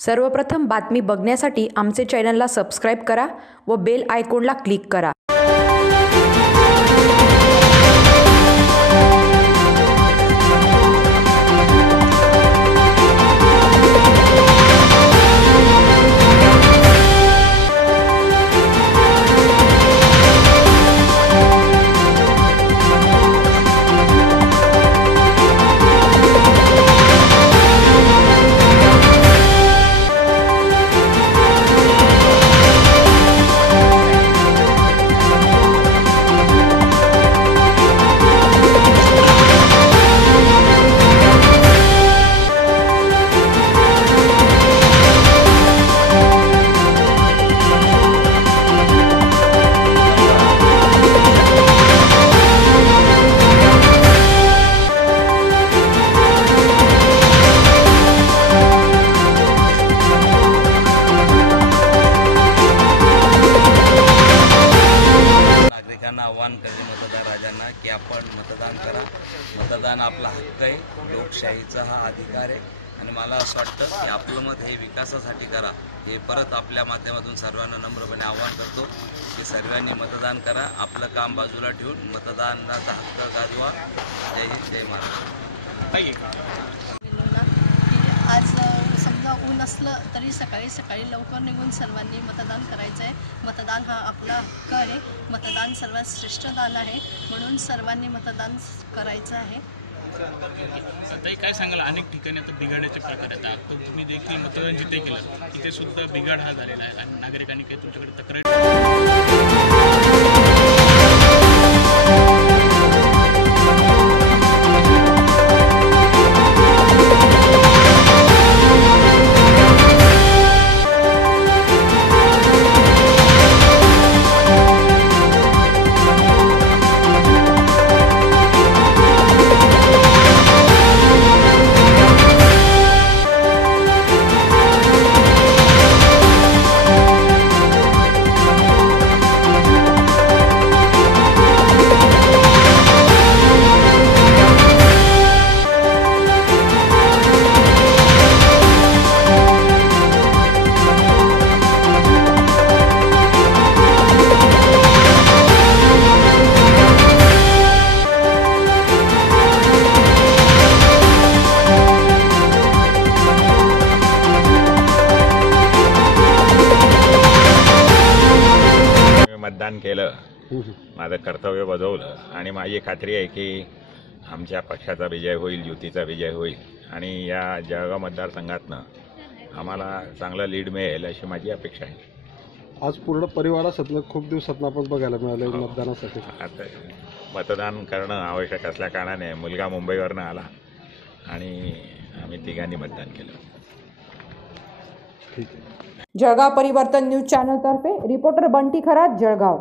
सर्वप्रथम बातमी बघण्यासाठी आमचे चॅनलला सबस्क्राइब करा व बेल आयकॉनला क्लिक करा। आव्हान करते मतदार राजांना की आपण मतदान करा। मतदान आपला हक्क आहे, लोकशाहीचा हा अधिकार आहे आणि मला असं वाटतं की आपलं मत हे विकासासाठी करा। हे परत आपल्या माध्यमातून सर्वांना नम्रपणे आव्हान करतो की सर्वांनी मतदान करा, आपलं काम बाजूला ठेवून मतदानाचा हक्क गाजवा। जय हिंद, जय महाराष्ट्र। आज समजा ऊन असलं तरी सकाळी लवकर निघून सर्वांनी मतदान करायचं आहे। मतदान हा आपला हक्क आहे, मतदान सर्वात श्रेष्ठ दान आहे, म्हणून सर्वांनी मतदान करायचं आहे। आता काय सांगाल, अनेक ठिकाणी आता बिघाडाचे प्रकार येतात, पण तुम्ही देखील मतदान जिथे केलं तिथे सुद्धा बिघाड हा झालेला आहे आणि नागरिकांनी काही तुमच्याकडे तक्रार मतदान केलं, माझं कर्तव्य बजावलं आणि माझी खात्री आहे की आमच्या पक्षाचा विजय होईल, युतीचा विजय होईल आणि या जळगाव मतदारसंघातनं आम्हाला चांगला लीड मिळेल अशी माझी अपेक्षा आहे। आज पूर्ण परिवारासह खूप दिवसातून आपण बघायला मिळालं मतदानासाठी। आता मतदान करणं आवश्यक असल्या कारणाने मुलगा मुंबईवरनं आला आणि आम्ही तिघांनी मतदान केलं। ठीक आहे। जळगाव परिवर्तन न्यूज चॅनल तर्फे रिपोर्टर बंटी खरात, जळगाव।